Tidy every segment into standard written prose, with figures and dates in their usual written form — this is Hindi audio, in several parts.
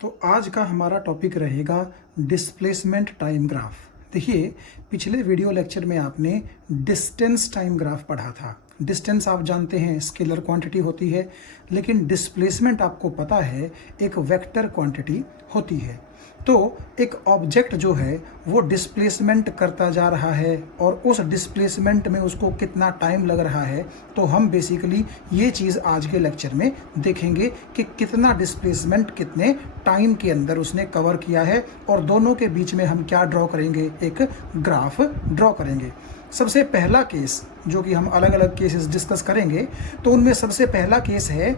तो आज का हमारा टॉपिक रहेगा डिस्प्लेसमेंट टाइम ग्राफ। देखिए, पिछले वीडियो लेक्चर में आपने डिस्टेंस टाइम ग्राफ पढ़ा था। डिस्टेंस आप जानते हैं स्केलर क्वांटिटी होती है, लेकिन डिस्प्लेसमेंट आपको पता है एक वेक्टर क्वांटिटी होती है। तो एक ऑब्जेक्ट जो है वो डिस्प्लेसमेंट करता जा रहा है और उस डिस्प्लेसमेंट में उसको कितना टाइम लग रहा है, तो हम बेसिकली ये चीज़ आज के लेक्चर में देखेंगे कि कितना डिस्प्लेसमेंट कितने टाइम के अंदर उसने कवर किया है और दोनों के बीच में हम क्या ड्रॉ करेंगे, एक ग्राफ ड्रॉ करेंगे। सबसे पहला केस जो कि हम अलग अलग केसेस डिस्कस करेंगे, तो उनमें सबसे पहला केस है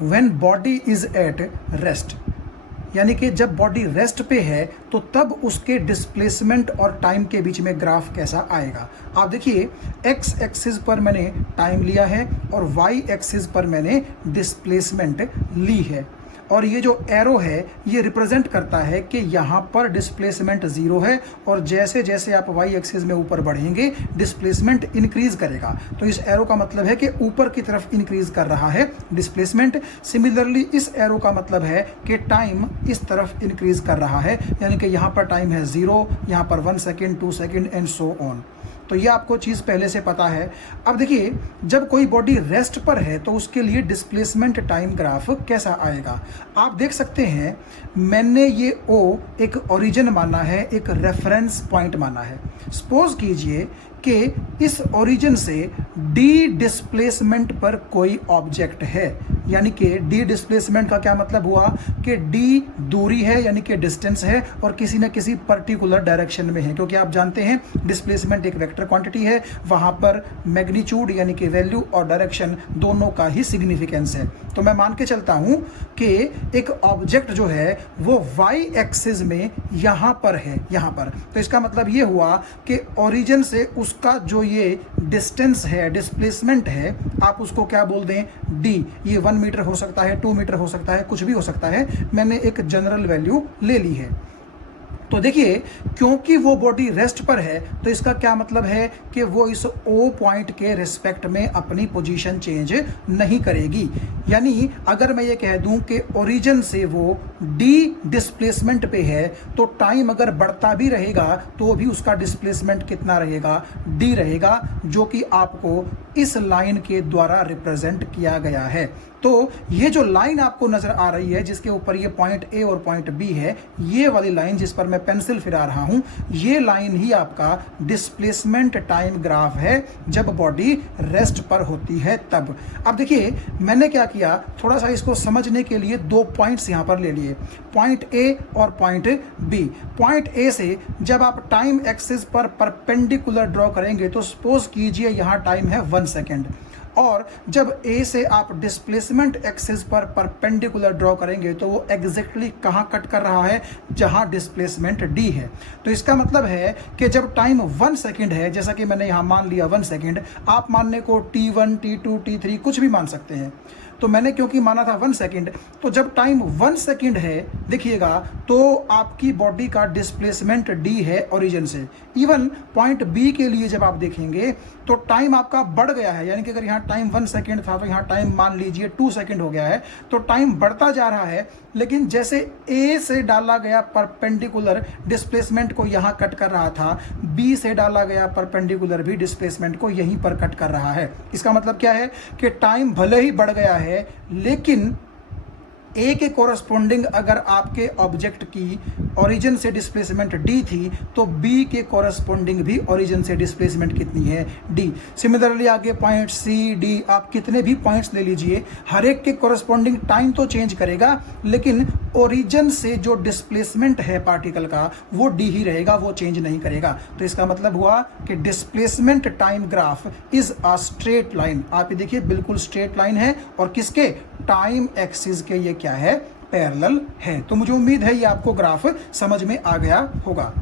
when body is at rest, यानी कि जब बॉडी रेस्ट पे है तो तब उसके डिस्प्लेसमेंट और टाइम के बीच में ग्राफ कैसा आएगा। आप देखिए, एक्स एक्सिस पर मैंने टाइम लिया है और वाई एक्सिस पर मैंने डिस्प्लेसमेंट ली है, और ये जो एरो है ये रिप्रेजेंट करता है कि यहाँ पर डिस्प्लेसमेंट ज़ीरो है और जैसे जैसे आप वाई एक्सिस में ऊपर बढ़ेंगे डिस्प्लेसमेंट इंक्रीज करेगा। तो इस एरो का मतलब है कि ऊपर की तरफ इंक्रीज कर रहा है डिस्प्लेसमेंट। सिमिलरली इस एरो का मतलब है कि टाइम इस तरफ इंक्रीज कर रहा है, यानी कि यहाँ पर टाइम है 0, यहाँ पर 1 second, 2 second and so on. तो ये आपको चीज़ पहले से पता है। अब देखिए, जब कोई बॉडी रेस्ट पर है तो उसके लिए डिस्प्लेसमेंट टाइम ग्राफ कैसा आएगा। आप देख सकते हैं, मैंने ये ओ एक ओरिजिन माना है, एक रेफरेंस पॉइंट माना है। सपोज कीजिए कि इस ओरिजिन से डी डिस्प्लेसमेंट पर कोई ऑब्जेक्ट है, यानी कि डी डिस्प्लेसमेंट का क्या मतलब हुआ कि डी दूरी है, यानी कि डिस्टेंस है और किसी न किसी पर्टिकुलर डायरेक्शन में है, क्योंकि आप जानते हैं डिस्प्लेसमेंट एक वेक्टर क्वांटिटी है, वहां पर मैग्नीट्यूड यानी कि वैल्यू और डायरेक्शन दोनों का ही सिग्निफिकेंस है। तो मैं मान के चलता हूं कि एक ऑब्जेक्ट जो है वो वाई एक्सिस में यहां पर है, यहां पर। तो इसका मतलब ये हुआ कि ओरिजिन से उसका जो ये डिस्टेंस है, डिस्प्लेसमेंट है, आप उसको क्या बोल दें, डी। ये 1 मीटर हो सकता है, 2 मीटर हो सकता है, कुछ भी हो सकता है। मैंने एक जनरल वैल्यू ले ली है। तो देखिए, क्योंकि वो बॉडी रेस्ट पर है तो इसका क्या मतलब है कि वो इस ओ पॉइंट के रिस्पेक्ट में अपनी पोजीशन चेंज नहीं करेगी। यानी अगर मैं ये कह दूं कि ओरिजिन से वो डी डिस्प्लेसमेंट पे है तो टाइम अगर बढ़ता भी रहेगा तो भी उसका डिस्प्लेसमेंट कितना रहेगा, डी रहेगा, जो कि आपको इस लाइन के द्वारा रिप्रेजेंट किया गया है। तो ये जो लाइन आपको नजर आ रही है जिसके ऊपर ये पॉइंट ए और पॉइंट बी है, ये वाली लाइन जिस पर मैं पेंसिल फिरा रहा हूं, ये लाइन ही आपका डिस्प्लेसमेंट टाइम ग्राफ है जब बॉडी रेस्ट पर होती है तब। अब देखिए, मैंने क्या किया, थोड़ा सा इसको समझने के लिए 2 पॉइंट्स यहां पर ले लिए, पॉइंट ए और पॉइंट बी। पॉइंट ए से जब आप टाइम एक्सिस पर परपेंडिकुलर ड्रॉ करेंगे तो सपोज कीजिए यहां टाइम है 1 सेकेंड, और जब ए से आप डिस्प्लेसमेंट एक्सिस पर परपेंडिकुलर ड्रॉ करेंगे तो वो एग्जैक्टली कहां कट कर रहा है, जहां डिस्प्लेसमेंट डी है। तो इसका मतलब है कि जब टाइम 1 सेकेंड है, जैसा कि मैंने यहां मान लिया 1 सेकेंड, आप मानने को T1, T2, T3 कुछ भी मान सकते हैं। तो मैंने क्योंकि माना था 1 सेकेंड, तो जब टाइम 1 सेकेंड है देखिएगा तो आपकी बॉडी का डिस्प्लेसमेंट डी है ओरिजिन से। इवन पॉइंट बी के लिए जब आप देखेंगे तो टाइम आपका बढ़ गया है, यानी कि अगर यहाँ टाइम 1 सेकेंड था तो यहाँ टाइम मान लीजिए 2 सेकेंड हो गया है, तो टाइम बढ़ता जा रहा है। लेकिन जैसे ए से डाला गया परपेंडिकुलर डिस्प्लेसमेंट को यहाँ कट कर रहा था, बी से डाला गया परपेंडिकुलर भी डिस्प्लेसमेंट को यहीं पर कट कर रहा है। इसका मतलब क्या है कि टाइम भले ही बढ़ गया है, लेकिन ए के कोरस्पोंडिंग अगर आपके ऑब्जेक्ट की ओरिजिन से डिस्प्लेसमेंट डी थी तो बी के कोरस्पोंडिंग भी ओरिजिन से डिस्प्लेसमेंट कितनी है, डी। सिमिलरली आगे पॉइंट सी, डी, आप कितने भी पॉइंट्स ले लीजिए, हर एक के कोरस्पोंडिंग टाइम तो चेंज करेगा, लेकिन ओरिजिन से जो डिस्प्लेसमेंट है पार्टिकल का वो डी ही रहेगा, वो चेंज नहीं करेगा। तो इसका मतलब हुआ कि displacement time graph is a straight line. आप ये देखिए, बिल्कुल स्ट्रेट लाइन है और किसके, टाइम एक्सिस के ये क्या है, पैरेलल है। तो मुझे उम्मीद है ये आपको ग्राफ समझ में आ गया होगा।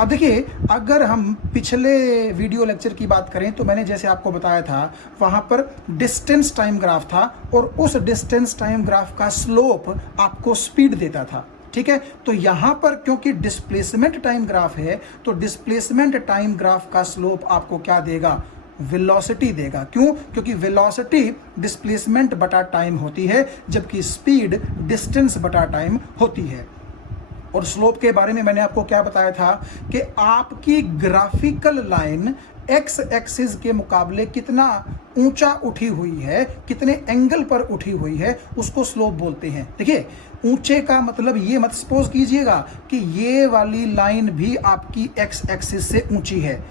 अब देखिए, अगर हम पिछले वीडियो लेक्चर की बात करें तो मैंने जैसे आपको बताया था वहां पर डिस्टेंस टाइम ग्राफ था और उस डिस्टेंस टाइम ग्राफ का स्लोप आपको स्पीड देता था, ठीक है। तो यहां पर क्योंकि डिस्प्लेसमेंट टाइम ग्राफ है तो डिस्प्लेसमेंट टाइम ग्राफ का स्लोप आपको क्या देगा, वेलोसिटी देगा। क्यों? क्योंकि वेलोसिटी डिस्प्लेसमेंट बटा टाइम होती है, जबकि स्पीड डिस्टेंस बटा टाइम होती है। और स्लोप के बारे में मैंने आपको क्या बताया था कि आपकी ग्राफिकल लाइन एक्स एक्सिस के मुकाबले कितना ऊंचा उठी हुई है, कितने एंगल पर उठी हुई है, उसको स्लोप बोलते हैं। देखिए, ऊंचे का मतलब ये मत सपोज कीजिएगा कि ये वाली लाइन भी आपकी एक्स एक्सिस से ऊंची है।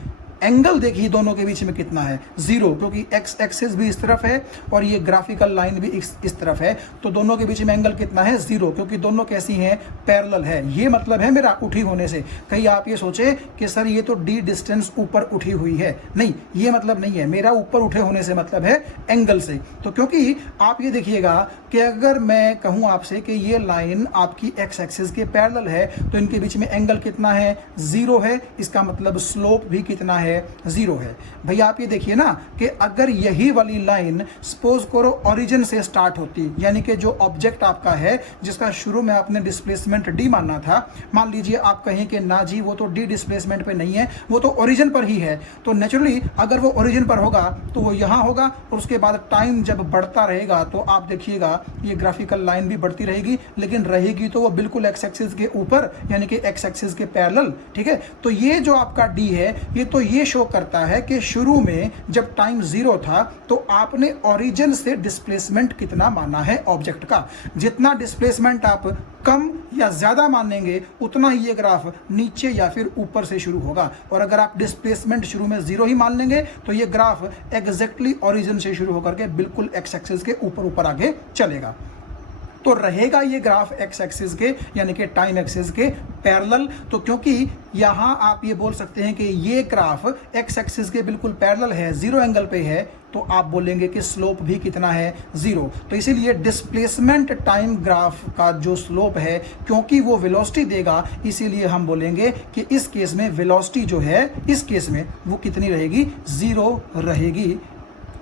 एंगल देखिए दोनों के बीच में कितना है, 0, क्योंकि एक्स एक्सिस भी इस तरफ है और ये ग्राफिकल लाइन भी इस तरफ है, तो दोनों के बीच में एंगल कितना है, 0, क्योंकि दोनों कैसी हैं, पैरेलल है। ये मतलब है मेरा उठी होने से। कहीं आप ये सोचे कि सर ये तो डी डिस्टेंस ऊपर उठी हुई है, नहीं, ये मतलब नहीं है। मेरा ऊपर उठे होने से मतलब है एंगल से। तो क्योंकि आप ये देखिएगा कि अगर मैं कहूँ आपसे कि ये लाइन आपकी एक्स एक्सिस के पैरेलल है, तो इनके बीच में एंगल कितना है, 0 है। इसका मतलब स्लोप भी कितना है, 0 है। भैया आप ये देखिए ना कि अगर यही वाली लाइन सपोज करो ओरिजिन से स्टार्ट होती, यानी कि जो ऑब्जेक्ट आपका है जिसका शुरू में आपने डिस्प्लेसमेंट डी मानना था, मान लीजिए आप कहें कि ना जी वो तो डी डिस्प्लेसमेंट पे नहीं है, वो तो ओरिजिन पर ही है, तो नेचुरली अगर वो ओरिजिन पर होगा तो वो यहां होगा, और उसके बाद टाइम जब बढ़ता रहेगा तो आप देखिएगा ये ग्राफिकल लाइन भी बढ़ती रहेगी, लेकिन रहेगी तो वो बिल्कुल एक्स एक्सिस के ऊपर, यानी कि एक्स एक्सिस के पैरेलल। ठीक है, तो ये जो आपका डी है, ये तो ये शो करता है कि शुरू में जब टाइम 0 था तो आपने ओरिजिन से डिस्प्लेसमेंट कितना माना है ऑब्जेक्ट का। जितना डिस्प्लेसमेंट आप कम या ज्यादा मानेंगे, उतना ही ये ग्राफ नीचे या फिर ऊपर से शुरू होगा। और अगर आप डिस्प्लेसमेंट शुरू में 0 ही मान लेंगे तो ये ग्राफ एग्जैक्टली ओरिजिन से शुरू होकर के बिल्कुल एक्स एक्सिस के ऊपर ऊपर आगे चलेगा। तो रहेगा ये ग्राफ एक्स एक्सिस के, यानी कि टाइम एक्सिस के पैरेलल। तो क्योंकि यहां आप ये बोल सकते हैं कि ये ग्राफ एक्स एक्सिस के बिल्कुल पैरेलल है, 0 एंगल पे है, तो आप बोलेंगे कि स्लोप भी कितना है, 0। तो इसीलिए डिस्प्लेसमेंट टाइम ग्राफ का जो स्लोप है, क्योंकि वो वेलोसिटी देगा, इसीलिए हम बोलेंगे कि इस केस में वेलोसिटी जो है, इस केस में वो कितनी रहेगी, 0 रहेगी।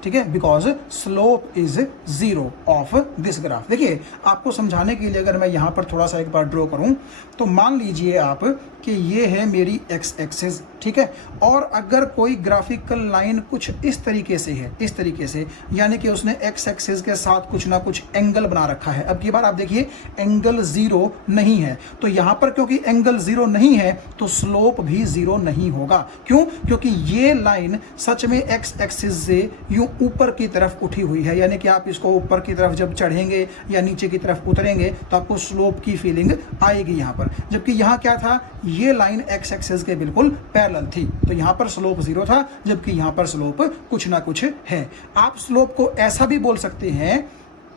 ठीक है, because slope is 0 of this graph. देखिए, आपको समझाने के लिए अगर मैं यहां पर थोड़ा सा एक बार ड्रॉ करूं, तो मान लीजिए आप कि ये है मेरी एक्स एक्सिस, ठीक है, और अगर कोई ग्राफिकल लाइन कुछ इस तरीके से है, इस तरीके से, यानी कि उसने एक्स एक्सिस के साथ कुछ ना कुछ एंगल बना रखा है। अब की बार आप देखिए एंगल 0 नहीं है, तो यहां पर क्योंकि एंगल 0 नहीं है तो स्लोप भी 0 नहीं होगा। क्यों? क्योंकि ये लाइन सच में एक्स एक्सिस से यूं ऊपर की तरफ उठी हुई है, यानी कि आप इसको ऊपर की तरफ जब चढ़ेंगे या नीचे की तरफ उतरेंगे तो आपको स्लोप की फीलिंग आएगी यहां पर। जबकि यहां क्या था, ये लाइन एक्स एक्सिस के बिल्कुल पैरेलल थी, तो यहां पर स्लोप 0 था, जबकि यहां पर स्लोप कुछ ना कुछ है। आप स्लोप को ऐसा भी बोल सकते हैं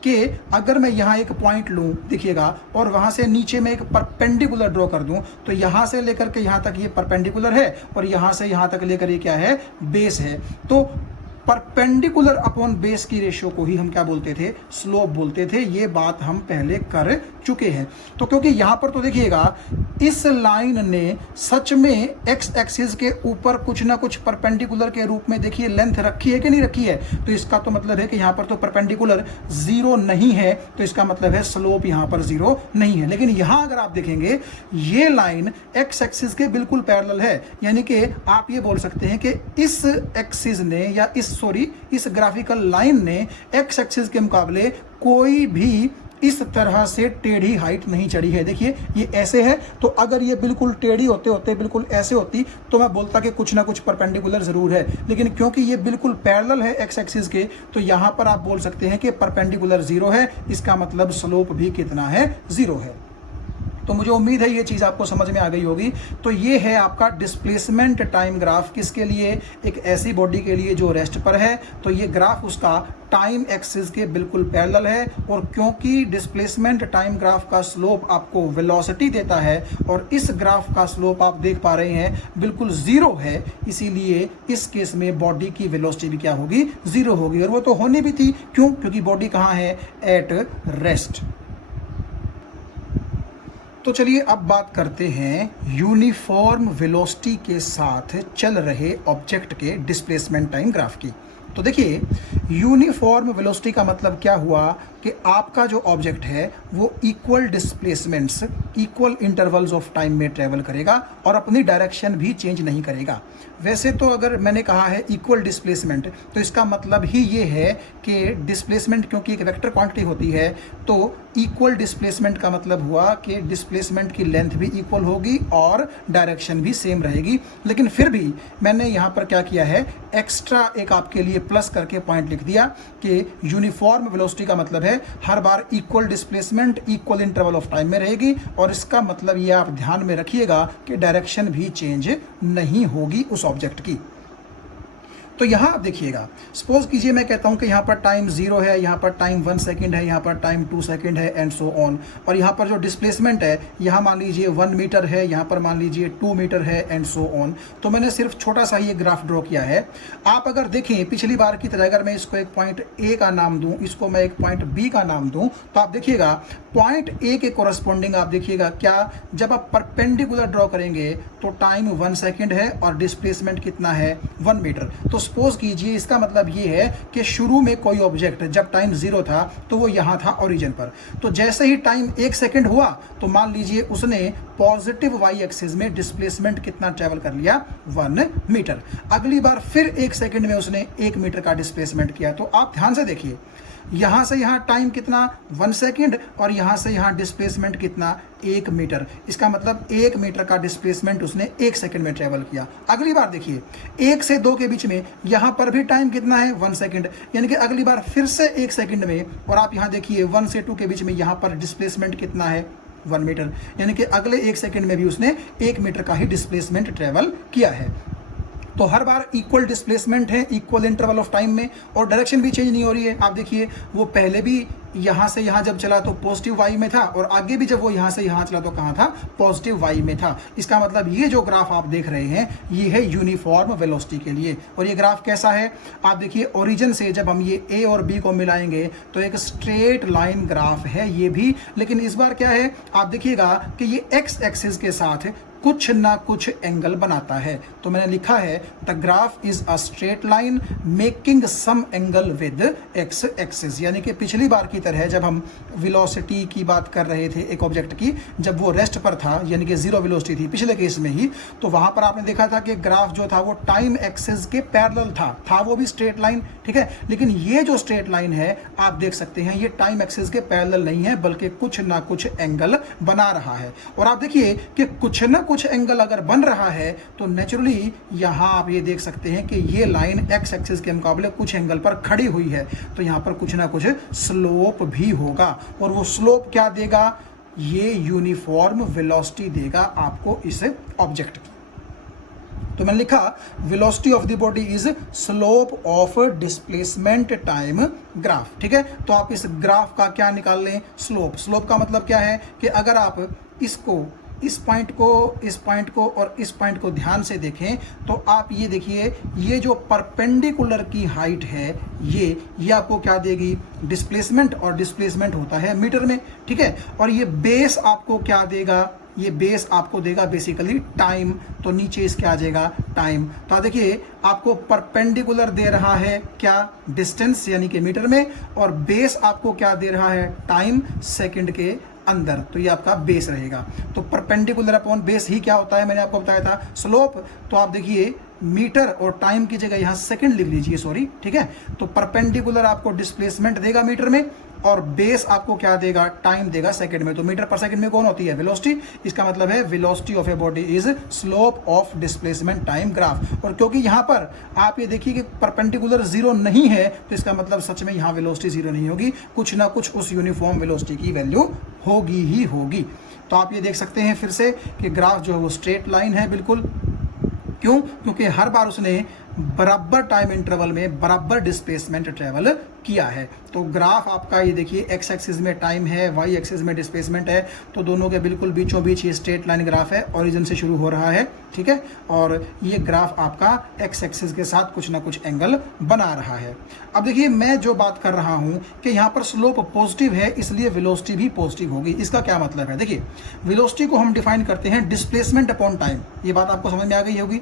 कि अगर मैं यहां एक पॉइंट लूं, देखिएगा, और वहां से नीचे में एक परपेंडिकुलर ड्रॉ कर दूं, तो यहां से लेकर के यहां तक ये परपेंडिकुलर है, और यहां से यहां तक लेकर ये क्या है, बेस है। तो परपेंडिकुलर अपॉन बेस की रेशियो को ही हम क्या बोलते थे, स्लोप बोलते थे। ये बात हम पहले कर चुके हैं। तो क्योंकि यहां पर तो देखिएगा इस लाइन ने सच में एक्स एक्सिस के ऊपर कुछ ना कुछ परपेंडिकुलर के रूप में देखिए लेंथ रखी है कि नहीं रखी है, तो इसका तो मतलब है कि यहां पर तो परपेंडिकुलर 0 नहीं है, तो इसका मतलब है स्लोप यहां पर 0 नहीं है। लेकिन यहां अगर आप देखेंगे ये लाइन एक्स एक्सिस के बिल्कुल पैरेलल है, यानी कि आप ये बोल सकते हैं कि इस एक्सिस ने या इस ग्राफिकल लाइन ने एक्स एक्सिस के मुकाबले कोई भी इस तरह से टेढ़ी हाइट नहीं चढ़ी है। देखिए ये ऐसे है, तो अगर ये बिल्कुल टेढ़ी होते होते बिल्कुल ऐसे होती तो मैं बोलता कि कुछ ना कुछ परपेंडिकुलर जरूर है, लेकिन क्योंकि ये बिल्कुल पैरेलल है एक्स एक्सिस के, तो यहां पर आप बोल सकते हैं कि परपेंडिकुलर 0 है। इसका मतलब स्लोप भी कितना है, 0 है। तो मुझे उम्मीद है ये चीज़ आपको समझ में आ गई होगी। तो ये है आपका डिस्प्लेसमेंट टाइम ग्राफ, किसके लिए, एक ऐसी बॉडी के लिए जो रेस्ट पर है। तो ये ग्राफ उसका टाइम एक्सिस के बिल्कुल पैरेलल है, और क्योंकि डिस्प्लेसमेंट टाइम ग्राफ का स्लोप आपको वेलोसिटी देता है, और इस ग्राफ का स्लोप आप देख पा रहे हैं बिल्कुल 0 है, इसीलिए इस केस में बॉडी की वेलोसिटी भी क्या होगी, 0 होगी। और वो तो होनी भी थी, क्यों, क्योंकि बॉडी कहाँ है, एट रेस्ट। तो चलिए अब बात करते हैं यूनिफॉर्म वेलोसिटी के साथ चल रहे ऑब्जेक्ट के डिस्प्लेसमेंट टाइम ग्राफ की। तो देखिए यूनिफॉर्म वेलोसिटी का मतलब क्या हुआ कि आपका जो ऑब्जेक्ट है वो equal displacements, equal intervals of time में ट्रेवल करेगा और अपनी डायरेक्शन भी चेंज नहीं करेगा। वैसे तो अगर मैंने कहा है इक्वल डिस्प्लेसमेंट, तो इसका मतलब ही ये है कि डिस्प्लेसमेंट क्योंकि एक वेक्टर क्वांटिटी होती है, तो इक्वल डिस्प्लेसमेंट का मतलब हुआ कि डिस्प्लेसमेंट की लेंथ भी इक्वल होगी और डायरेक्शन भी सेम रहेगी। लेकिन फिर भी मैंने यहाँ पर क्या किया है, एक्स्ट्रा एक आपके लिए प्लस करके पॉइंट लिख दिया कि यूनिफॉर्म वेलोसिटी का मतलब है हर बार equal displacement equal interval of time में रहेगी, और इसका मतलब ये आप ध्यान में रखिएगा कि डायरेक्शन भी चेंज नहीं होगी उस ऑब्जेक्ट की। तो यहाँ आप देखिएगा, सपोज कीजिए मैं कहता हूँ कि यहाँ पर टाइम 0 है, यहाँ पर टाइम 1 सेकेंड है, यहाँ पर टाइम 2 सेकेंड है एंड सो ऑन, और यहाँ पर जो डिस्प्लेसमेंट है यहाँ मान लीजिए 1 मीटर है, यहाँ पर मान लीजिए 2 मीटर है एंड सो ऑन। तो मैंने सिर्फ छोटा सा ही ग्राफ ड्रॉ किया है। आप अगर देखें पिछली बार की तरह, अगर मैं इसको एक पॉइंट ए का नाम दूँ, इसको मैं एक पॉइंट बी का नाम दूँ, तो आप देखिएगा पॉइंट ए के कोरस्पॉन्डिंग आप देखिएगा क्या, जब आप परपेंडिकुलर ड्रॉ करेंगे तो टाइम 1 सेकेंड है और डिस्प्लेसमेंट कितना है 1 मीटर। तो सपोज कीजिए इसका मतलब ये है कि शुरू में कोई ऑब्जेक्ट जब टाइम 0 था तो वो यहाँ था ओरिजिन पर, तो जैसे ही टाइम 1 सेकेंड हुआ तो मान लीजिए उसने पॉजिटिव वाई एक्सिस में डिस्प्लेसमेंट कितना ट्रेवल कर लिया 1 मीटर। अगली बार फिर 1 सेकेंड में उसने 1 मीटर का डिस्प्लेसमेंट किया। तो आप ध्यान से देखिए, यहाँ से यहाँ टाइम कितना 1 सेकेंड और यहाँ से यहाँ डिस्प्लेसमेंट कितना 1 मीटर। इसका मतलब 1 मीटर का डिस्प्लेसमेंट उसने 1 सेकेंड में ट्रेवल किया। अगली बार देखिए 1 से 2 के बीच में यहाँ पर भी टाइम कितना है 1 सेकेंड, यानी कि अगली बार फिर से 1 सेकेंड में, और आप यहाँ देखिए 1 से 2 के बीच में यहाँ पर डिस्प्लेसमेंट कितना है 1 मीटर, यानी कि अगले 1 सेकेंड में भी उसने 1 मीटर का ही डिस्प्लेसमेंट ट्रेवल किया है। तो हर बार इक्वल डिस्प्लेसमेंट है इक्वल इंटरवल ऑफ टाइम में, और डायरेक्शन भी चेंज नहीं हो रही है। आप देखिए वो पहले भी यहाँ से यहाँ जब चला तो पॉजिटिव वाई में था, और आगे भी जब वो यहाँ से यहाँ चला तो कहाँ था, पॉजिटिव वाई में था। इसका मतलब ये जो ग्राफ आप देख रहे हैं ये है यूनिफॉर्म वेलोसिटी के लिए। और ये ग्राफ कैसा है, आप देखिए ओरिजिन से जब हम ये ए और बी को मिलाएंगे तो एक स्ट्रेट लाइन ग्राफ है ये भी, लेकिन इस बार क्या है आप देखिएगा कि ये एक्स एक्सिस के साथ कुछ ना कुछ एंगल बनाता है। तो मैंने लिखा है the graph is a straight line making some angle with X axis, यानी कि पिछली बार की तरह जब हम वेलोसिटी की बात कर रहे थे एक ऑब्जेक्ट की, जब वो रेस्ट पर था यानी कि 0 वेलोसिटी थी पिछले केस में ही, तो वहां पर आपने देखा था कि ग्राफ जो था वो टाइम एक्सिस के पैरेलल था वो भी स्ट्रेट लाइन, ठीक है। लेकिन ये जो स्ट्रेट लाइन है आप देख सकते हैं ये टाइम एक्सिस के पैरेलल नहीं है, बल्कि कुछ ना कुछ एंगल बना रहा है। और आप देखिए कि कुछ ना कुछ एंगल अगर बन रहा है तो नेचुरली यहां आप ये देख सकते हैं कि ये लाइन एक्स एक्सिस के मुकाबले कुछ एंगल पर खड़ी हुई है, तो यहां पर कुछ ना कुछ स्लोप भी होगा। और वो स्लोप क्या देगा, ये यूनिफॉर्म वेलोसिटी देगा आपको इस ऑब्जेक्ट की। तो मैंने लिखा velocity of the body is slope of displacement time graph, ठीक है। तो आप इस ग्राफ का क्या निकाल लें, स्लोप। स्लोप का मतलब क्या है कि अगर आप इसको इस पॉइंट को और इस पॉइंट को ध्यान से देखें तो आप ये देखिए ये जो परपेंडिकुलर की हाइट है ये आपको क्या देगी, डिस्प्लेसमेंट, और डिस्प्लेसमेंट होता है मीटर में, ठीक है। और ये बेस आपको क्या देगा, ये बेस आपको देगा बेसिकली टाइम, तो नीचे इसके आ जाएगा टाइम। तो आप देखिए आपको परपेंडिकुलर दे रहा है क्या, डिस्टेंस यानी कि मीटर में, और बेस आपको क्या दे रहा है, टाइम सेकंड के अंदर, तो ये आपका बेस रहेगा। तो परपेंडिकुलर अपॉन बेस ही क्या होता है, मैंने आपको बताया था स्लोप। तो आप देखिए मीटर और टाइम की जगह यहाँ सेकंड लिख लीजिए, सॉरी, ठीक है। तो परपेंडिकुलर आपको डिस्प्लेसमेंट देगा मीटर में, और बेस आपको क्या देगा, टाइम देगा सेकंड में। तो मीटर पर सेकंड में कौन होती है, वेलोसिटी। इसका मतलब है velocity of a body is slope of displacement time graph. और क्योंकि यहाँ पर आप ये देखिए कि परपेंडिकुलर 0 नहीं है, तो इसका मतलब सच में यहाँ वेलोसिटी 0 नहीं होगी, कुछ ना कुछ उस यूनिफॉर्म वेलोसिटी की वैल्यू होगी ही होगी। तो आप ये देख सकते हैं फिर से कि ग्राफ जो है वो स्ट्रेट लाइन है बिल्कुल। क्यों, क्योंकि हर बार उसने बराबर टाइम इंटरवल में बराबर डिस्प्लेसमेंट ट्रेवल किया है। तो ग्राफ आपका ये देखिए एक्स एक्सिस में टाइम है, वाई एक्सिस में डिस्प्लेसमेंट है, तो दोनों के बिल्कुल बीचों बीच ये स्ट्रेट लाइन ग्राफ है, ओरिजिन से शुरू हो रहा है, ठीक है। और ये ग्राफ आपका एक्स एक्सिस के साथ कुछ ना कुछ एंगल बना रहा है। अब देखिए मैं जो बात कर रहा हूं कि यहाँ पर स्लोप पॉजिटिव है, इसलिए वेलोसिटी भी पॉजिटिव होगी। इसका क्या मतलब है? देखिए वेलोसिटी को हम डिफाइन करते हैं डिस्प्लेसमेंट अपॉन टाइम। ये बात आपको समझ में आ गई होगी।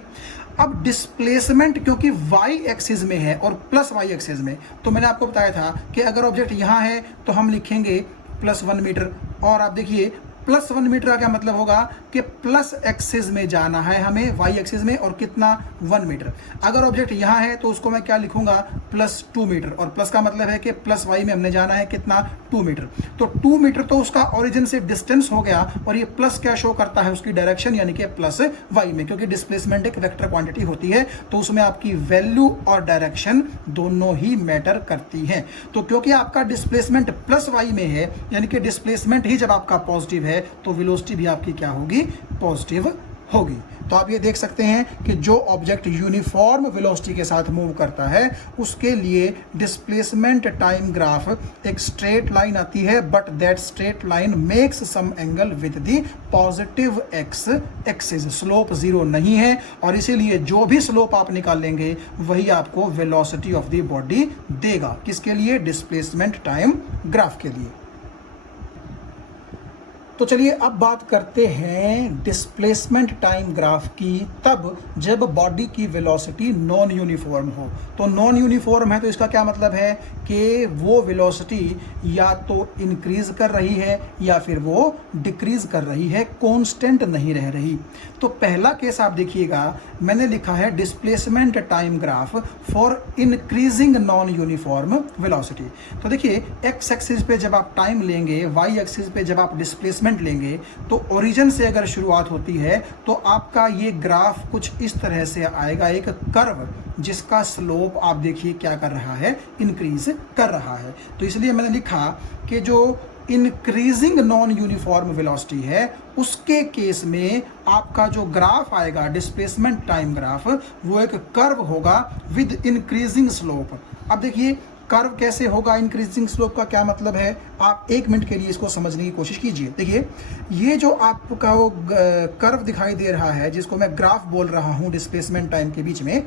अब डिस्प्लेसमेंट क्योंकि वाई एक्सिस में है और प्लस वाई एक्सिस में, तो मैंने आपको बताया था कि अगर ऑब्जेक्ट यहाँ है तो हम लिखेंगे +1 मीटर। और आप देखिए +1 मीटर का क्या मतलब होगा कि प्लस एक्सिस में जाना है हमें, वाई एक्सिस में, और कितना 1 मीटर। अगर ऑब्जेक्ट यहाँ है तो उसको मैं क्या लिखूंगा? +2 मीटर। और प्लस का मतलब है कि प्लस वाई में हमने जाना है कितना? 2 मीटर। तो 2 मीटर तो उसका ओरिजिन से डिस्टेंस हो गया, और ये प्लस क्या शो करता है? उसकी डायरेक्शन, यानी कि प्लस वाई में, क्योंकि डिस्प्लेसमेंट एक वेक्टर क्वांटिटी होती है तो उसमें आपकी वैल्यू और डायरेक्शन दोनों ही मैटर करती हैं। तो क्योंकि आपका डिस्प्लेसमेंट प्लस वाई में है, यानी कि डिस्प्लेसमेंट ही जब आपका पॉजिटिव है तो वेलोसिटी भी आपकी क्या होगी? पॉजिटिव होगी। तो आप ये देख सकते हैं कि जो ऑब्जेक्ट यूनिफॉर्म वेलोसिटी के साथ मूव करता है उसके लिए डिस्प्लेसमेंट टाइम ग्राफ एक स्ट्रेट लाइन आती है, but that straight line makes some angle with the positive X axis. Slope 0 नहीं है, और इसीलिए जो भी स्लोप आप निकालेंगे वही आपको वेलोसिटी ऑफ द बॉडी देगा। किसके लिए? डिस्प्लेसमेंट टाइम ग्राफ के लिए। तो चलिए अब बात करते हैं डिस्प्लेसमेंट टाइम ग्राफ की, तब जब बॉडी की वेलोसिटी नॉन यूनिफॉर्म हो। तो नॉन यूनिफॉर्म है तो इसका क्या मतलब है कि वो वेलोसिटी या तो इंक्रीज कर रही है या फिर वो डिक्रीज कर रही है, कांस्टेंट नहीं रह रही। तो पहला केस आप देखिएगा, मैंने लिखा है displacement time graph for increasing non uniform velocity. तो देखिए एक्स एक्सिस पे जब आप टाइम लेंगे, वाई एक्सिस पे जब आप डिस्प्लेसमेंट लेंगे, तो ओरिजिन से अगर शुरुआत होती है तो आपका ये ग्राफ कुछ इस तरह से आएगा, एक कर्व जिसका स्लोप आप देखिए क्या कर रहा है? इंक्रीज कर रहा है। तो इसलिए मैंने लिखा कि जो इंक्रीजिंग नॉन यूनिफॉर्म वेलोसिटी है उसके केस में आपका जो ग्राफ आएगा डिस्प्लेसमेंट टाइम ग्राफ, वो एक कर्व होगा विद इंक्रीजिंग स्लोप। अब देखिए कर्व कैसे होगा? इंक्रीजिंग स्लोप का क्या मतलब है? आप 1 मिनट के लिए इसको समझने की कोशिश कीजिए। देखिए ये जो आपका वो कर्व दिखाई दे रहा है, जिसको मैं ग्राफ बोल रहा हूं डिस्प्लेसमेंट टाइम के बीच में,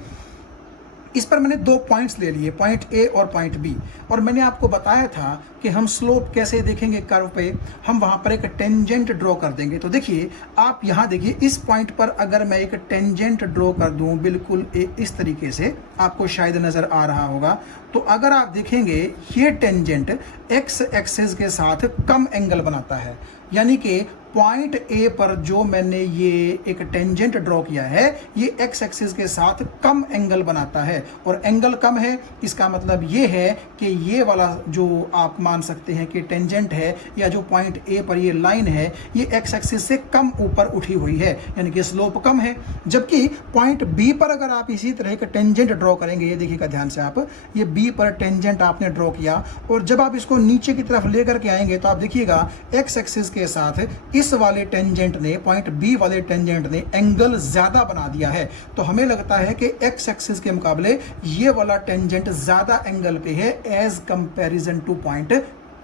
इस पर मैंने 2 पॉइंट्स ले लिए, पॉइंट ए और पॉइंट बी। और मैंने आपको बताया था कि हम स्लोप कैसे देखेंगे कर्व पे, हम वहां पर एक टेंजेंट ड्रॉ कर देंगे। तो देखिए आप यहां देखिए, इस पॉइंट पर अगर मैं एक टेंजेंट ड्रॉ कर दूं बिल्कुल इस तरीके से, आपको शायद नजर आ रहा होगा। तो अगर आप देखेंगे ये टेंजेंट एक्स एक्सिस के साथ कम एंगल बनाता है, यानी कि पॉइंट ए पर जो मैंने ये एक टेंजेंट ड्रॉ किया है ये एक्स एक्सिस के साथ कम एंगल बनाता है। और एंगल कम है इसका मतलब ये है कि ये वाला जो आप मान सकते हैं कि टेंजेंट है, या जो पॉइंट ए पर ये लाइन है, ये एक्स एक्सिस से कम ऊपर उठी हुई है, यानी कि स्लोप कम है। जबकि पॉइंट बी पर अगर आप इसी तरह का टेंजेंट ड्रॉ करेंगे, ये देखिएगा ध्यान से आप, ये बी पर टेंजेंट आपने ड्रॉ किया, और जब आप इसको नीचे की तरफ लेकर के आएंगे तो आप देखिएगा एक्स एक्सिस के साथ इस वाले टेंजेंट ने, पॉइंट बी वाले टेंजेंट ने एंगल ज्यादा बना दिया है। तो हमें लगता है कि एक्स एक्सिस के मुकाबले ये वाला टेंजेंट ज्यादा एंगल पे है as comparison to point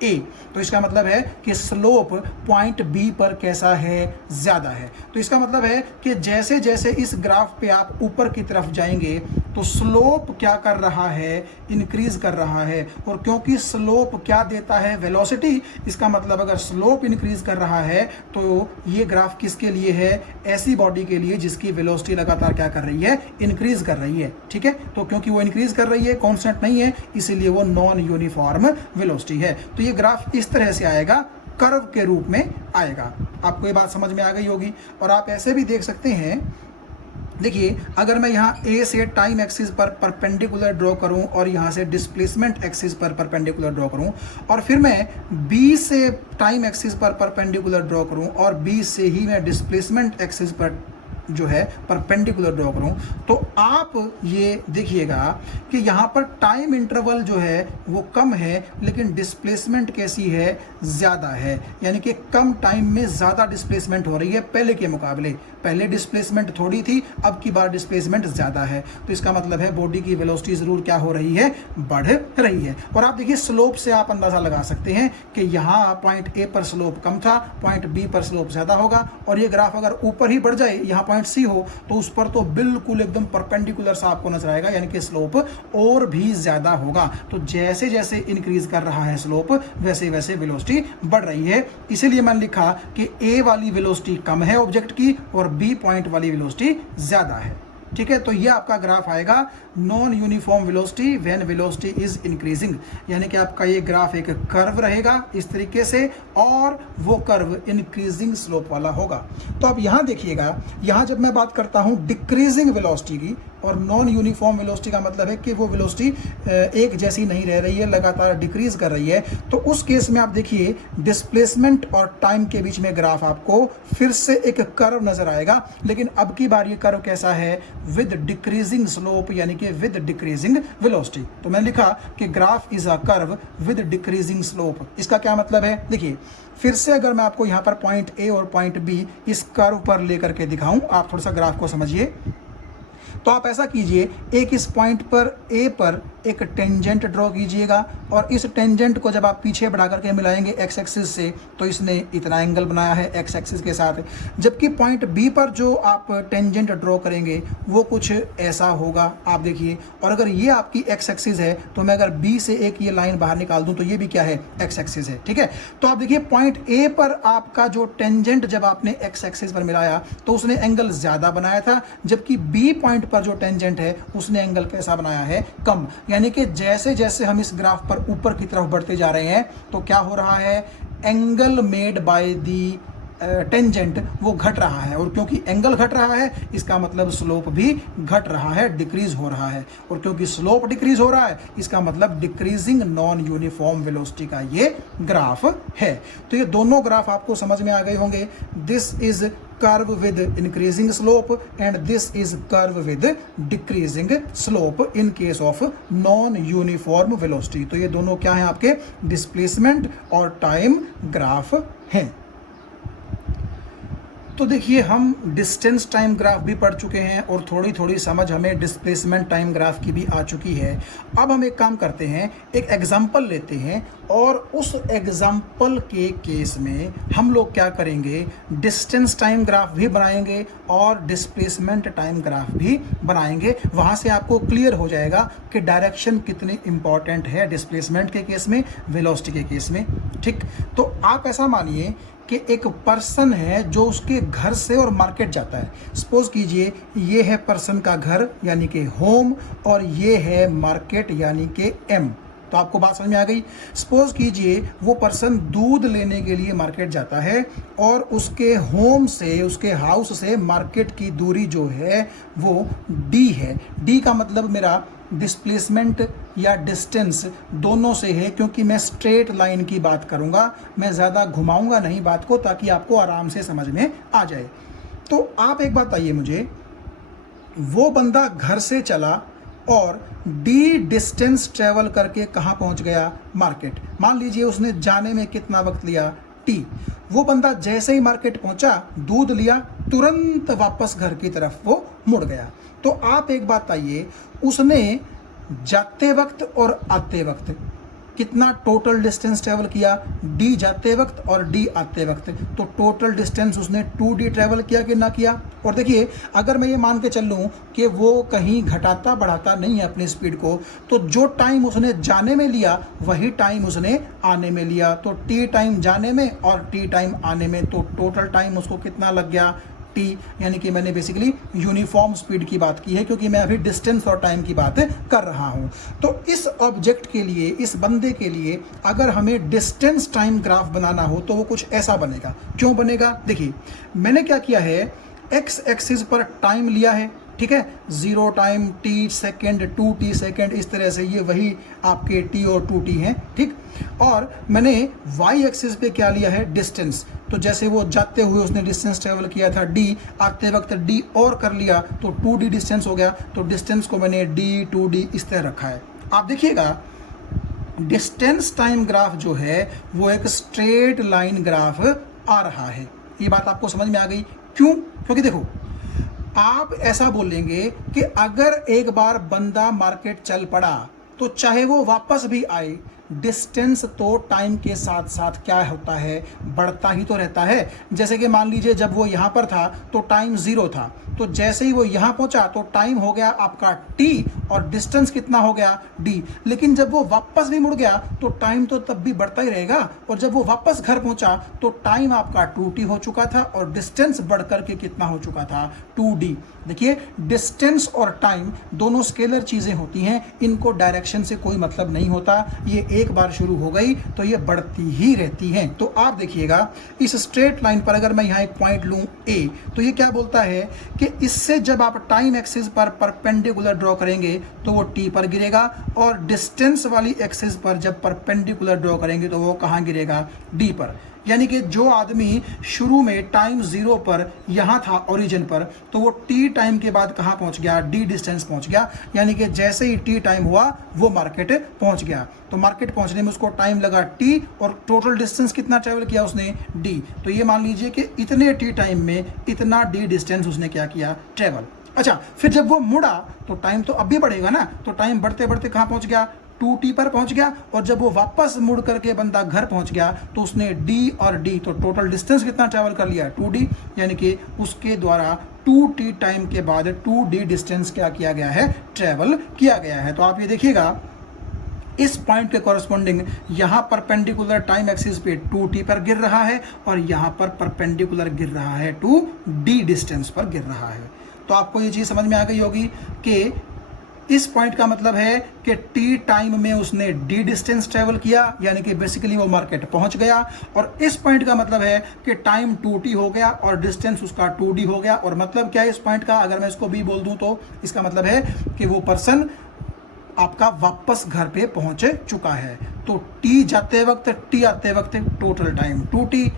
A. तो इसका मतलब है कि स्लोप पॉइंट बी पर कैसा है? ज्यादा है। तो इसका मतलब है कि जैसे जैसे इस ग्राफ पे आप ऊपर की तरफ जाएंगे तो स्लोप क्या कर रहा है? इंक्रीज कर रहा है। और क्योंकि स्लोप क्या देता है? वेलोसिटी। इसका मतलब अगर स्लोप इंक्रीज कर रहा है तो ये ग्राफ किसके लिए है? ऐसी बॉडी के लिए जिसकी वेलोसिटी लगातार क्या कर रही है? इंक्रीज कर रही है। ठीक है, तो क्योंकि वो इंक्रीज कर रही है, कांस्टेंट नहीं है, इसीलिए वो नॉन यूनिफॉर्म वेलोसिटी है। तो ये ग्राफ इस तरह से आएगा, कर्व के रूप में आएगा। आपको ये बात समझ में आ गई होगी। और आप ऐसे भी देख सकते हैं, देखिए अगर मैं यहाँ ए से टाइम एक्सिस पर परपेंडिकुलर ड्रॉ करूँ और यहाँ से डिस्प्लेसमेंट एक्सिस पर परपेंडिकुलर ड्रॉ करूँ, और फिर मैं बी से टाइम एक्सिस पर परपेंडिकुलर ड्रॉ करूँ और बी से ही मैं डिस्प्लेसमेंट एक्सिस पर जो है परपेंडिकुलर ड्रॉ करूं, तो आप ये देखिएगा कि यहाँ पर टाइम इंटरवल जो है वो कम है, लेकिन डिस्प्लेसमेंट कैसी है, ज़्यादा है। यानी कि कम टाइम में ज़्यादा डिस्प्लेसमेंट हो रही है पहले के मुकाबले। पहले डिस्प्लेसमेंट थोड़ी थी, अब की बार डिस्प्लेसमेंट ज़्यादा है। तो इसका मतलब है बॉडी की वेलोसिटी ज़रूर क्या हो रही है, बढ़ रही है। और आप देखिए स्लोप से आप अंदाज़ा लगा सकते हैं कि यहाँ पॉइंट ए पर स्लोप कम था, पॉइंट बी पर स्लोप ज़्यादा होगा। और ये ग्राफ अगर ऊपर ही बढ़ जाए, यहाँ पॉइंट सी हो, तो उस पर तो बिल्कुल एकदम परपेंडिकुलर सा आपको नजर आएगा, यानी कि स्लोप और भी ज़्यादा होगा। तो जैसे जैसे इंक्रीज कर रहा है स्लोप, वैसे वैसे वेलोसिटी बढ़ रही है। इसीलिए मैंने लिखा कि ए वाली वेलोसिटी कम है ऑब्जेक्ट की और बी पॉइंट वाली वेलोसिटी ज़्यादा है। ठीक है, तो ये आपका ग्राफ आएगा non uniform velocity when velocity is increasing. यानी कि आपका ये ग्राफ एक कर्व रहेगा इस तरीके से, और वो कर्व इंक्रीजिंग स्लोप वाला होगा। तो अब यहाँ देखिएगा, यहाँ जब मैं बात करता हूँ डिक्रीजिंग वेलोसिटी की, और नॉन यूनिफॉर्म वेलोसिटी का मतलब है कि वो वेलोसिटी एक जैसी नहीं रह रही है, लगातार डिक्रीज कर रही है। तो उस केस में आप देखिए डिस्प्लेसमेंट और टाइम के बीच में ग्राफ आपको फिर से एक कर्व नजर आएगा, लेकिन अब की बार ये कर्व कैसा है, विद डिक्रीजिंग स्लोप, यानी कि विद डिक्रीजिंग वेलोसिटी। तो मैंने लिखा कि graph is a curve with decreasing slope. इसका क्या मतलब है, देखिए फिर से अगर मैं आपको यहाँ पर पॉइंट ए और पॉइंट बी इस कर्व पर लेकर के दिखाऊं, आप थोड़ा सा ग्राफ को समझिए। तो आप ऐसा कीजिए, एक इस पॉइंट पर ए पर एक टेंजेंट ड्रॉ कीजिएगा, और इस टेंजेंट को जब आप पीछे बढ़ा करके मिलाएंगे एक्स एक्सिस से, तो इसने इतना एंगल बनाया है एक्स एक्सिस के साथ। जबकि पॉइंट बी पर जो आप टेंजेंट ड्रॉ करेंगे वो कुछ ऐसा होगा, आप देखिए। और अगर ये आपकी एक्स एक्सिस है, तो मैं अगर बी से एक ये लाइन बाहर निकाल दूं, तो ये भी क्या है, एक्स एक्सिस है। ठीक है, तो आप देखिए पॉइंट ए पर आपका जो टेंजेंट जब आपने एक्स एक्सिस पर मिलाया, तो उसने एंगल ज़्यादा बनाया था, जबकि बी पॉइंट पर जो टेंजेंट है उसने एंगल कैसा बनाया है, कम। यानी कि जैसे जैसे हम इस ग्राफ पर ऊपर की तरफ बढ़ते जा रहे हैं, तो क्या हो रहा है, angle made by the tangent वो घट रहा है। और क्योंकि एंगल घट रहा है, इसका मतलब स्लोप भी घट रहा है, डिक्रीज हो रहा है। और क्योंकि स्लोप डिक्रीज हो रहा है, इसका मतलब डिक्रीजिंग नॉन यूनिफॉर्म वेलोसिटी का ये ग्राफ है। तो ये दोनों ग्राफ आपको समझ में आ गए होंगे। This is curve with increasing slope and this is curve with decreasing slope in case of non uniform velocity. तो ये दोनों क्या हैं, आपके डिस्प्लेसमेंट और टाइम ग्राफ हैं। तो देखिए हम डिस्टेंस टाइम ग्राफ भी पढ़ चुके हैं, और थोड़ी थोड़ी समझ हमें डिस्प्लेसमेंट टाइम ग्राफ की भी आ चुकी है। अब हम एक काम करते हैं, एक एग्जांपल लेते हैं, और उस एग्जांपल के केस में हम लोग क्या करेंगे, डिस्टेंस टाइम ग्राफ भी बनाएंगे और डिस्प्लेसमेंट टाइम ग्राफ भी बनाएंगे। वहाँ से आपको क्लियर हो जाएगा कि डायरेक्शन कितनी इंपॉर्टेंट है डिस्प्लेसमेंट के केस में, वेलोसिटी के केस में। ठीक, तो आप ऐसा मानिए कि एक पर्सन है जो उसके घर से और मार्केट जाता है। सपोज कीजिए ये है पर्सन का घर यानी कि होम, और ये है मार्केट यानी कि एम। तो आपको बात समझ में आ गई। सपोज कीजिए वो पर्सन दूध लेने के लिए मार्केट जाता है, और उसके होम से, उसके हाउस से मार्केट की दूरी जो है वो डी है। डी का मतलब मेरा डिस्प्लेसमेंट या डिस्टेंस दोनों से है, क्योंकि मैं स्ट्रेट लाइन की बात करूंगा, मैं ज़्यादा घुमाऊंगा नहीं बात को, ताकि आपको आराम से समझ में आ जाए। तो आप एक बात बताइए मुझे, वो बंदा घर से चला और डी डिस्टेंस ट्रेवल करके कहाँ पहुँच गया, मार्केट। मान लीजिए उसने जाने में कितना वक्त लिया, टी। वो बंदा जैसे ही मार्केट पहुंचा, दूध लिया, तुरंत वापस घर की तरफ वो मुड़ गया। तो आप एक बात बताइए, उसने जाते वक्त और आते वक्त कितना टोटल डिस्टेंस ट्रेवल किया, डी जाते वक्त और डी आते वक्त। तो टोटल डिस्टेंस उसने 2D ट्रेवल किया कि ना किया। और देखिए अगर मैं ये मान के चल लूँ कि वो कहीं घटाता बढ़ाता नहीं है अपनी स्पीड को, तो जो टाइम उसने जाने में लिया वही टाइम उसने आने में लिया। तो टी टाइम जाने में और टी टाइम आने में, तो टोटल टाइम उसको कितना लग गया, टी। यानी कि मैंने बेसिकली यूनिफॉर्म स्पीड की बात की है, क्योंकि मैं अभी डिस्टेंस और टाइम की बात कर रहा हूं। तो इस ऑब्जेक्ट के लिए, इस बंदे के लिए अगर हमें डिस्टेंस टाइम ग्राफ बनाना हो, तो वो कुछ ऐसा बनेगा। क्यों बनेगा, देखिए मैंने क्या किया है, एक्स एक्सिस पर टाइम लिया है, ठीक है, 0 time, T second, 2t second, इस तरह से ये वही आपके t और 2t हैं, ठीक। और मैंने y एक्सिस पे क्या लिया है, डिस्टेंस। तो जैसे वो जाते हुए उसने डिस्टेंस ट्रेवल किया था d, आते वक्त d और कर लिया तो 2d डिस्टेंस हो गया। तो डिस्टेंस को मैंने d 2d इस तरह रखा है। आप देखिएगा डिस्टेंस टाइम ग्राफ जो है वो एक स्ट्रेट लाइन ग्राफ आ रहा है। ये बात आपको समझ में आ गई? क्यों? क्योंकि देखो, आप ऐसा बोलेंगे कि अगर एक बार बंदा मार्केट चल पड़ा तो चाहे वो वापस भी आए, डिस्टेंस तो टाइम के साथ साथ क्या होता है, बढ़ता ही तो रहता है। जैसे कि मान लीजिए जब वो यहाँ पर था तो टाइम 0 था, तो जैसे ही वो यहाँ पहुँचा तो टाइम हो गया आपका t और डिस्टेंस कितना हो गया d। लेकिन जब वो वापस भी मुड़ गया तो टाइम तो तब भी बढ़ता ही रहेगा, और जब वो वापस घर पहुँचा तो टाइम आपका 2t हो चुका था और डिस्टेंस बढ़ करके कितना हो चुका था, 2d। देखिए, डिस्टेंस और टाइम दोनों स्केलर चीज़ें होती हैं, इनको डायरेक्शन से कोई मतलब नहीं होता। ये एक बार शुरू हो गई तो ये बढ़ती ही रहती हैं। तो आप देखिएगा इस स्ट्रेट लाइन पर अगर मैं यहाँ एक पॉइंट लूँ A, तो ये क्या बोलता है कि इससे जब आप टाइम एक्सिस पर परपेंडिकुलर ड्रॉ करेंगे तो वो t पर गिरेगा, और डिस्टेंस वाली एक्सिस पर जब परपेंडिकुलर ड्रॉ करेंगे तो वो कहाँ गिरेगा, d पर। यानी कि जो आदमी शुरू में टाइम 0 पर यहाँ था ओरिजिन पर, तो वो t टाइम के बाद कहाँ पहुँच गया, d डिस्टेंस पहुँच गया। यानी कि जैसे ही t टाइम हुआ वो मार्केट पहुँच गया। तो मार्केट पहुँचने में उसको टाइम लगा t, और टोटल डिस्टेंस कितना ट्रेवल किया उसने, d। तो ये मान लीजिए कि इतने t टाइम में इतना d डिस्टेंस उसने क्या किया, ट्रेवल। अच्छा, फिर जब वो मुड़ा तो टाइम तो अब भी बढ़ेगा ना, तो टाइम बढ़ते बढ़ते कहाँ पहुँच गया, 2t पर पहुंच गया। और जब वो वापस मुड़ करके बंदा घर पहुंच गया तो उसने d और d, तो टोटल डिस्टेंस कितना ट्रैवल कर लिया, 2d। यानी कि उसके द्वारा 2t टाइम के बाद 2d डिस्टेंस क्या किया गया है, ट्रैवल किया गया है। तो आप ये देखिएगा इस पॉइंट के कॉरस्पॉन्डिंग यहाँ परपेंडिकुलर टाइम एक्सिस पे 2t पर गिर रहा है, और यहाँ पर परपेंडिकुलर गिर रहा है 2d डिस्टेंस पर गिर रहा है। तो आपको ये चीज़ समझ में आ गई होगी कि इस पॉइंट का मतलब है कि t टाइम में उसने d डिस्टेंस ट्रेवल किया, यानी कि बेसिकली वो मार्केट पहुंच गया। और इस पॉइंट का मतलब है कि टाइम 2t हो गया और डिस्टेंस उसका 2d हो गया। और मतलब क्या है इस पॉइंट का, अगर मैं इसको b बोल दूं तो इसका मतलब है कि वो पर्सन आपका वापस घर पे पहुंच चुका है। तो t जाते वक्त, t आते वक्त टोटल टाइम 2t,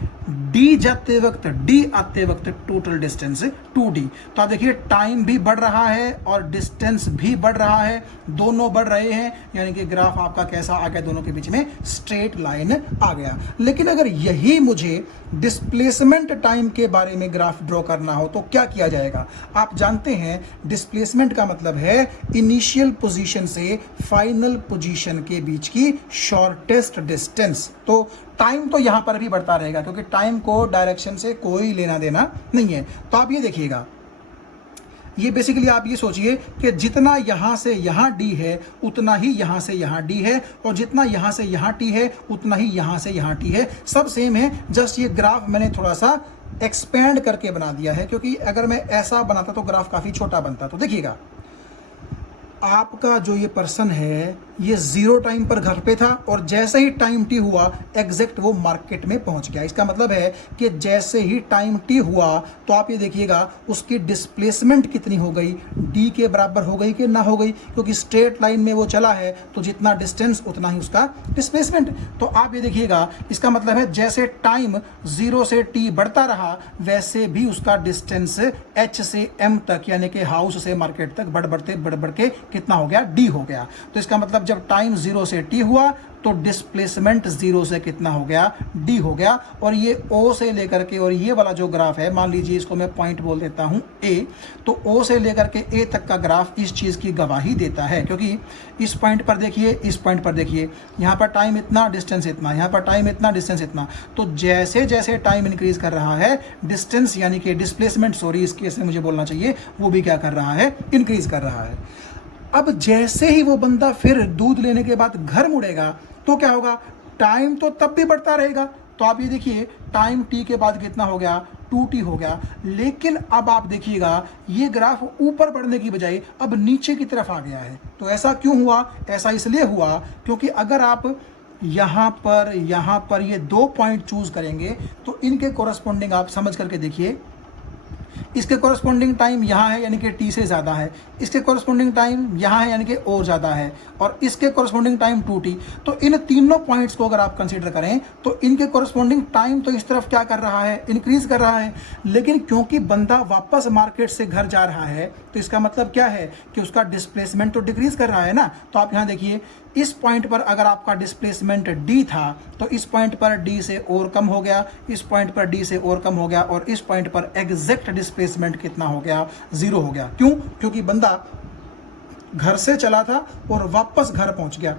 d जाते वक्त, d आते वक्त टोटल डिस्टेंस 2d। तो आप देखिए टाइम भी बढ़ रहा है और डिस्टेंस भी बढ़ रहा है, दोनों बढ़ रहे हैं। यानी कि ग्राफ आपका कैसा आ गया, दोनों के बीच में स्ट्रेट लाइन आ गया। लेकिन अगर यही मुझे डिस्प्लेसमेंट टाइम के बारे में ग्राफ ड्रॉ करना हो तो क्या किया जाएगा। आप जानते हैं डिस्प्लेसमेंट का मतलब है इनिशियल पोजीशन से फाइनल पोजीशन के बीच की शॉर्टेस्ट डिस्टेंस। तो टाइम तो यहां पर भी बढ़ता रहेगा क्योंकि टाइम को डायरेक्शन से कोई लेना देना नहीं है। तो आप ये देखिएगा, ये बेसिकली आप ये सोचिए कि जितना यहां से यहां d है उतना ही यहां से यहां d है, और जितना यहां से यहां t है उतना ही यहां से यहां t है। सब सेम है, जस्ट ये ग्राफ मैंने थोड़ा सा एक्सपेंड करके बना दिया है, क्योंकि अगर मैं ऐसा बनाता तो ग्राफ काफी छोटा बनता। तो देखिएगा, आपका जो ये पर्सन है ये 0 टाइम पर घर पे था, और जैसे ही टाइम t हुआ एग्जैक्ट वो मार्केट में पहुंच गया। इसका मतलब है कि जैसे ही टाइम t हुआ तो आप ये देखिएगा उसकी डिस्प्लेसमेंट कितनी हो गई, d के बराबर हो गई कि ना हो गई, क्योंकि स्ट्रेट लाइन में वो चला है तो जितना डिस्टेंस उतना ही उसका डिस्प्लेसमेंट। तो आप ये देखिएगा, इसका मतलब है जैसे टाइम 0 से t बढ़ता रहा वैसे भी उसका डिस्टेंस h से m तक, यानी कि हाउस से मार्केट तक बढ़ बढ़ के कितना हो गया, d हो गया। तो इसका मतलब जब टाइम 0 से t हुआ तो डिस्प्लेसमेंट 0 से कितना हो गया, d हो गया। और ये O से लेकर के, और ये वाला जो ग्राफ है, मान लीजिए इसको मैं पॉइंट बोल देता हूं A, तो O से लेकर के A तक का ग्राफ इस चीज़ की गवाही देता है। क्योंकि इस पॉइंट पर देखिए, इस पॉइंट पर देखिए, यहाँ पर टाइम इतना, डिस्टेंस इतना, यहाँ पर टाइम इतना, डिस्टेंस इतना। तो जैसे जैसे टाइम इंक्रीज कर रहा है डिस्टेंस, यानी कि डिस्प्लेसमेंट, सॉरी इस केस में मुझे बोलना चाहिए, वो भी क्या कर रहा है, इंक्रीज कर रहा है। अब जैसे ही वो बंदा फिर दूध लेने के बाद घर मुड़ेगा तो क्या होगा, टाइम तो तब भी बढ़ता रहेगा। तो आप ये देखिए टाइम t के बाद कितना हो गया, 2t हो गया। लेकिन अब आप देखिएगा ये ग्राफ ऊपर बढ़ने की बजाय अब नीचे की तरफ आ गया है। तो ऐसा क्यों हुआ, ऐसा इसलिए हुआ क्योंकि अगर आप यहाँ पर ये 2 पॉइंट चूज करेंगे तो इनके कोरस्पॉन्डिंग आप समझ करके देखिए, इसके कॉरस्पॉन्डिंग टाइम यहाँ है यानी कि टी से ज़्यादा है, इसके कॉरस्पॉन्डिंग टाइम यहाँ है यानी कि और ज़्यादा है, और इसके कॉरस्पॉन्डिंग टाइम 2t। तो इन तीनों पॉइंट्स को अगर आप कंसीडर करें तो इनके कॉरस्पॉन्डिंग टाइम तो इस तरफ क्या कर रहा है, इंक्रीज कर रहा है, लेकिन क्योंकि बंदा वापस मार्केट से घर जा रहा है तो इसका मतलब क्या है कि उसका डिस्प्लेसमेंट तो डिक्रीज कर रहा है ना। तो आप यहाँ देखिए, इस पॉइंट पर अगर आपका डिस्प्लेसमेंट d था तो इस पॉइंट पर d से और कम हो गया, इस पॉइंट पर d से और कम हो गया, और इस पॉइंट पर एग्जैक्ट डिस्प्लेसमेंट कितना हो गया, 0 हो गया। क्यों? क्योंकि बंदा घर से चला था और वापस घर पहुंच गया।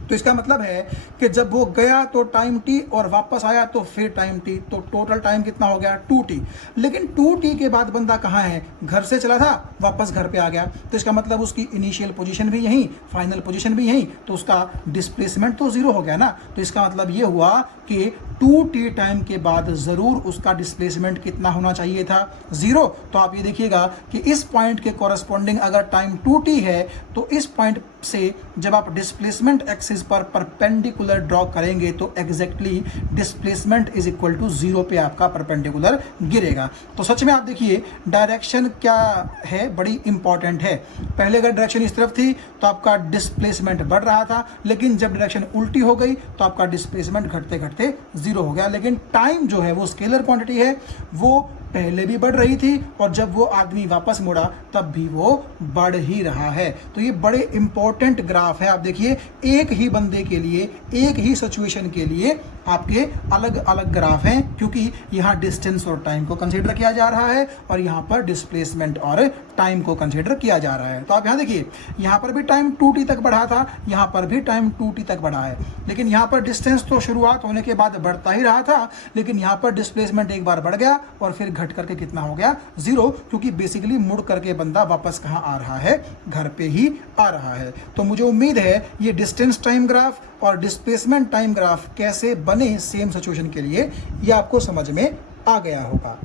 तो इसका मतलब है कि जब वो गया तो टाइम t और वापस आया तो फिर टाइम t, तो टोटल टाइम कितना हो गया, 2t। लेकिन 2t के बाद बंदा कहाँ है, घर से चला था वापस घर पे आ गया, तो इसका मतलब उसकी इनिशियल पोजीशन भी यहीं, फाइनल पोजीशन भी यहीं, तो उसका डिस्प्लेसमेंट तो 0 हो गया ना। तो इसका मतलब ये हुआ कि 2t टाइम के बाद ज़रूर उसका डिस्प्लेसमेंट कितना होना चाहिए था, 0। तो आप ये देखिएगा कि इस पॉइंट के कॉरस्पॉन्डिंग अगर टाइम 2t है तो इस पॉइंट से जब आप डिस्प्लेसमेंट एक्सिस पर परपेंडिकुलर ड्रॉ करेंगे तो exactly displacement is equal to 0 पे आपका परपेंडिकुलर गिरेगा। तो सच में आप देखिए डायरेक्शन क्या है, बड़ी इंपॉर्टेंट है। पहले अगर डायरेक्शन इस तरफ थी तो आपका डिस्प्लेसमेंट बढ़ रहा था, लेकिन जब डायरेक्शन उल्टी हो गई तो आपका डिस्प्लेसमेंट घटते घटते 0 हो गया। लेकिन टाइम जो है वो स्केलर क्वांटिटी है, वो पहले भी बढ़ रही थी और जब वो आदमी वापस मुड़ा तब भी वो बढ़ ही रहा है। तो ये बड़े इंपॉर्टेंट ग्राफ है। आप देखिए, एक ही बंदे के लिए, एक ही सिचुएशन के लिए आपके अलग अलग ग्राफ हैं, क्योंकि यहाँ डिस्टेंस और टाइम को कंसीडर किया जा रहा है और यहाँ पर डिस्प्लेसमेंट और टाइम को कंसीडर किया जा रहा है। तो आप यहाँ देखिए, यहाँ पर भी टाइम 2t तक बढ़ा था, यहाँ पर भी टाइम 2t तक बढ़ा है, लेकिन यहाँ पर डिस्टेंस तो शुरुआत होने के बाद बढ़ता ही रहा था, लेकिन यहाँ पर डिस्प्लेसमेंट एक बार बढ़ गया और फिर घट करके कितना हो गया, 0, क्योंकि बेसिकली मुड़ करके बंदा वापस कहाँ आ रहा है, घर पे ही आ रहा है। तो मुझे उम्मीद है ये डिस्टेंस टाइम ग्राफ और डिस्प्लेसमेंट टाइम ग्राफ कैसे बने सेम सिचुएशन के लिए, ये आपको समझ में आ गया होगा।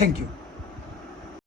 Thank you.